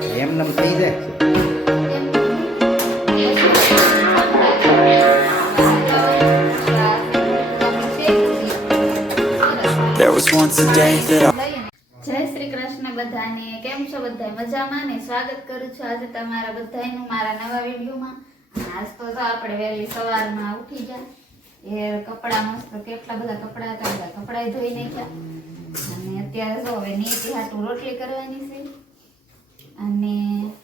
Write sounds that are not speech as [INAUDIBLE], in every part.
એમને નમ થઈ જાય There was once a day that I જય શ્રી કૃષ્ણ બધાને. કેમ છો બધા મજામાં ને સ્વાગત કરું છું આજે તમારા બધાનું મારા નવા વિડીયોમાં. આજ તો જો આપણે વહેલી સવારમાં ઉઠી ગયા. એ કપડા મસ્ત કેટલા બધા કપડા હતા બધા કપડા ધોઈ નાખ્યા. અને અત્યારે જો હવે નીચે હાટું રોટલી કરવાની છે. અને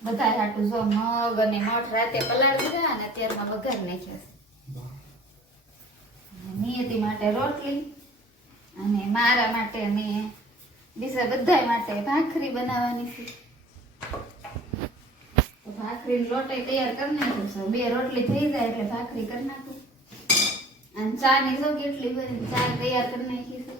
બધા હાટું જો મગ અને મઠ રાતે પલાળી દીધા અને અત્યારમાં વઘાર નાખ્યા નિયતિ માટે રોટલી અને મારા માટે મેં બીજા બધા માટે ભાખરી બનાવવાની છે. ભાખરી લોટે તૈયાર કરી નાખ્યું છે. બે રોટલી થઈ જાય એટલે ભાખરી કરી નાખું. અને ચા ની જો કેટલી બધી ચા તૈયાર કરી નાખી છે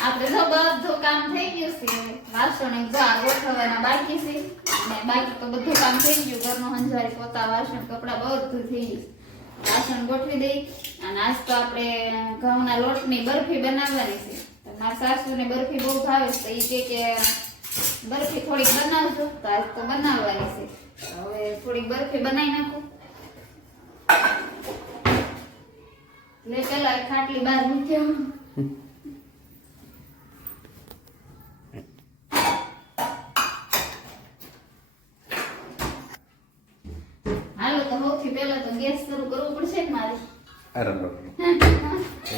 આપણે જો બધું કામ થઈ ગયું છે. વાસણ જો આ ગોઠવવાના બાકી છે. અને બાકી તો બધું કામ થઈ ગયું. ઘરનું હંજારી પોતા, વાસણ, કપડા બધું થઈ ગયું. વાસણ ગોઠવી દઈ. અને આજ તો આપણે ઘઉંના લોટની બરફી બનાવવાની છે. તો મારા સાસુને બરફી બહુ ભાવે છે. એ કે, બરફી થોડીક બનાવજો. તો આજ તો બનાવવાની છે. હવે થોડીક બરફી બનાવી નાખું. એટલે પેલા ખાટલી બહાર મૂક્યો [LAUGHS] હાલો તો સૌથી પહેલા તો ગેસ શરૂ કરવો પડશે ને મારે. અરે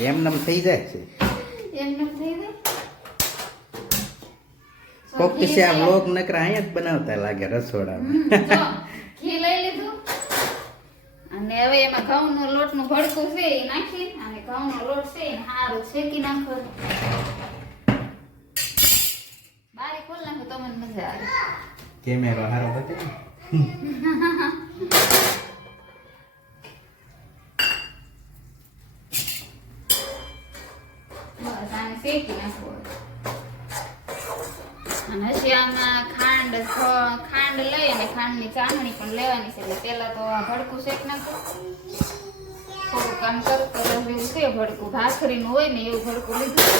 [LAUGHS] એમ થઈ જાય છે. એમને થઈ જાય. કોક આ વ્લોગ નકરા અહીંયા જ બનાવતા લાગે રસોડામાં. જો, ઘી લઈ લીધું. અને હવે એમાં ઘઉંનો લોટનું ભડકું છે એ નાખી. અને ઘઉંનો લોટ છે એ હારું શેકી નાખો બારી ખોલ નાખો તમને મજા આવે. કેમેરો હારો બતાવે. અને આમાં ખાંડ ખાંડ લઈ ખાંડની ચાસણી પણ લેવાની છે. એટલે તો આ ભડકું શેક નાખો. થોડું કામ કરકર જેવું ભડકું. ભાખરીનું હોય ને એવું ભડકું લીધું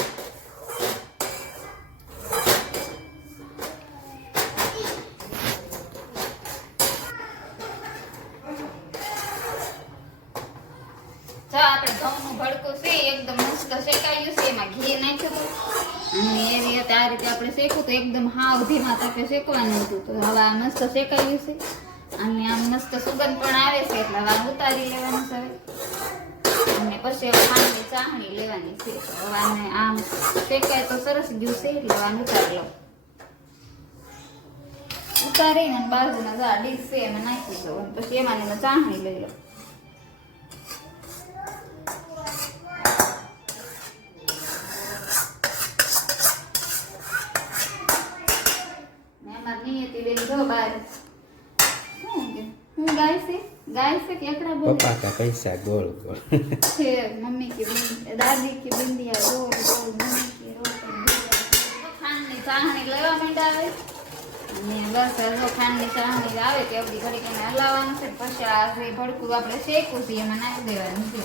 જો આપણે ઘઉંનું ભડકું છે, એકદમ મસ્ત શેકાયું છે, એમાં ઘી નાખ્યું અને એ રીતે આ રીતે આપણે શેકું તો એકદમ હાવ ધીમા તાપે શેકવાનું હતું. તો હવે મસ્ત શેકાયું છે. અને આમ મસ્ત સુગંધ પણ આવે છે, એટલે હવે ઉતારી લેવાનું છે. અને પછી ચાસણી લેવાની છે. હવે આને આમ શેકાય તો સરસ ગયું એટલે હવે ઉતારી લઉં. ઉતારીને બાજુના ડીશ છે, એમાં નાખી દઉં. પછી એમાં ચાસણી લઈ લઉં ને અમાર નિયતિ ગાય છે પપ્પા કા પૈસા ગોળ ગોળ. મમ્મી કે દાદી કે બિંદિયા ગોળ ગોળ મમ્મી કે અને પછી આ જે ભડકું આપણે શેકું એમાં નાખી દેવાનું છે.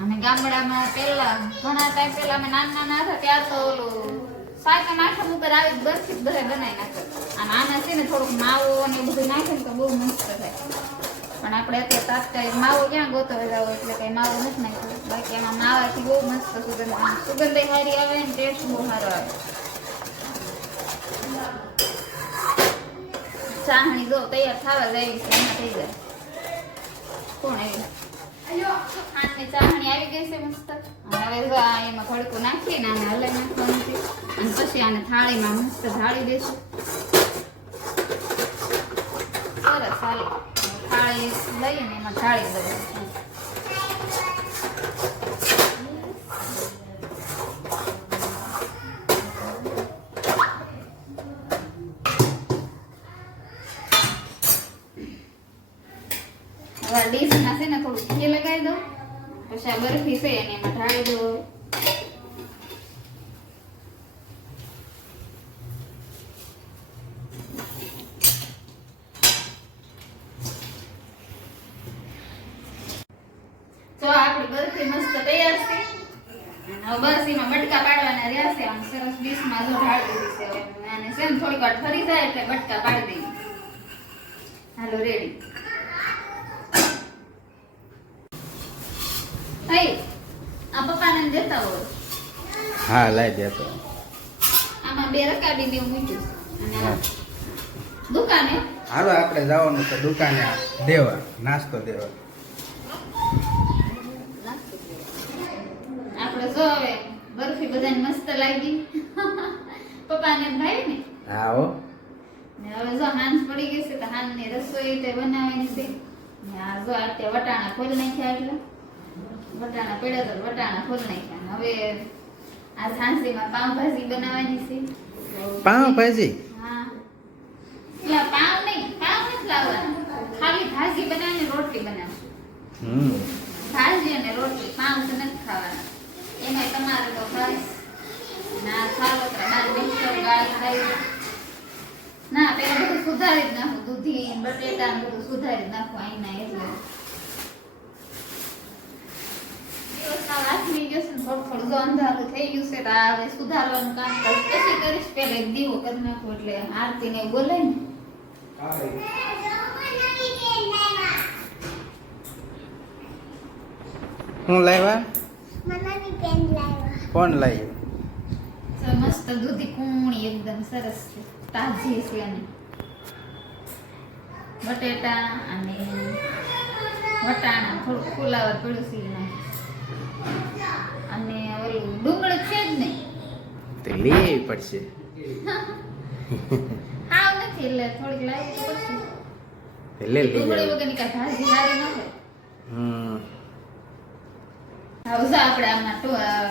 અને ગામડામાં પેલા ઘણા ટાઈમ પેલા અમે નાના નાના હતા ત્યાં તો ઓલું સાકમ આઠમ ઉપર આવી બરફી બધા બનાવી નાખે. અને આના છે ને થોડુંક માવો અને બધું નાખે ને તો બહુ મસ્ત થાય. પણ આપણે અત્યારે તાત્કાલિક માવો ક્યાં ગોતો જાવ એટલે કઈ માવો નથી નાખ્યો. બાકી એમાં માવાથી બહુ મસ્ત સુગંધ સુગંધ સારી આવે ને ટેસ્ટ બહુ સારો આવે. ચાહણી જો તૈયાર થવા જાય એમાં થઈ જાય. કોણ આવી? ચાસણી આવી ગઈ છે, મસ્ત. અને હવે જો આ એમાં ને આને હલાઈ નાખવાનું છે. અને પછી આને થાળીમાં મસ્ત ઢાળી દેશું. સરસ, હાલો. થાળી લઈને એમાં ઢાળી દઉં ડીશમાં છે ને થોડું ઘી લગાવી દઉં. પછી આ બરફી છે એને એમાં ઢાળી દો જો આપણી બરફી મસ્ત તૈયાર છે. બટકા પાડવાના આમ સરસ ડીશમાં જો ઢાળી દીધી અને થોડીક વાર ઠરી જાય એટલે બટકા પાડી દઈએ. હાલો રેડી આ પપ્પાને દેતા હોય. હા લાઈ દેતો આમાં બે રકાબી ને મૂક્યું અને દુકાને? હાલો આપણે જવાનું છે દુકાને દેવા નાસ્તો દેવા. આપણે જો હવે બરફી બધાને મસ્ત લાગી. પપ્પાને ભાઈ ને? હા હો. ને હવે જો હાંસ પડી ગઈ છે તો હાંસની રસોઈ તે બનાવવાની છે. ને આ જો આ તે વટાણા ખોલી નાખ્યા એટલે. વટાણા પડ્યા તો વટાણા ખોલ નાખ્યા. હવે આ સાંસીમાં પાવભાજી બનાવવાની છે. તો- પાવ ભાજી હા. એટલે પાવ નહીં પાવ નથી લાવવાના. ખાલી ભાજી બનાવીને રોટલી બનાવશું. હમ. ભાજી અને રોટલી પાવ તો નથી ખાવાના. એમાં તમારે તો ભાઈ ના સાવત્રા બાર મિક્સર ગાળ ખાઈ ના પેલા બધું સુધારી જ નાખું. દૂધી બટેટા બધું સુધારી જ નાખું અહીંના એટલે દિવસના વાસણી ગયો છે ને થોડું અંધારું થઈ ગયું છે તો હવે સુધારવાનું કામ કરીશ પછી કરીશ પેલા એક દીવો કરી નાખું એટલે આરતી ને બોલે ને. હું લાવ્યા કોણ લાવ્યું મસ્ત દૂધી કૂણી એકદમ સરસ છે. તાજી છે અને બટેટા અને વટાણા થોડું ફુલાવર પડ્યું છે. અને ઓલું ડુંગળ છે જ નહીં. તે લેવી પડશે. હા નથી એટલે થોડીક લાવી પડશે લે લઈ ડુંગળી વગરની કાંઈ ભાજી સારી ન હોય. હમ. હવે આપણે આમાં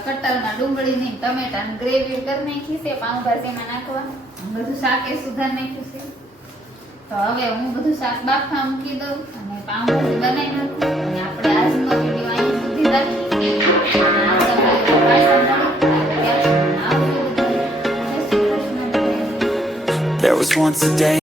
કટરમાં ડુંગળી ને ટમેટા ને ગ્રેવી કરી નાખી છે પાઉંભાજીમાં નાખવા બધું શાક એ સુધાર નાખ્યું છે. તો હવે હું બધું શાક બાફવા મૂકી દઉં અને પાઉંભાજી બનાવી નાખું. Was once a day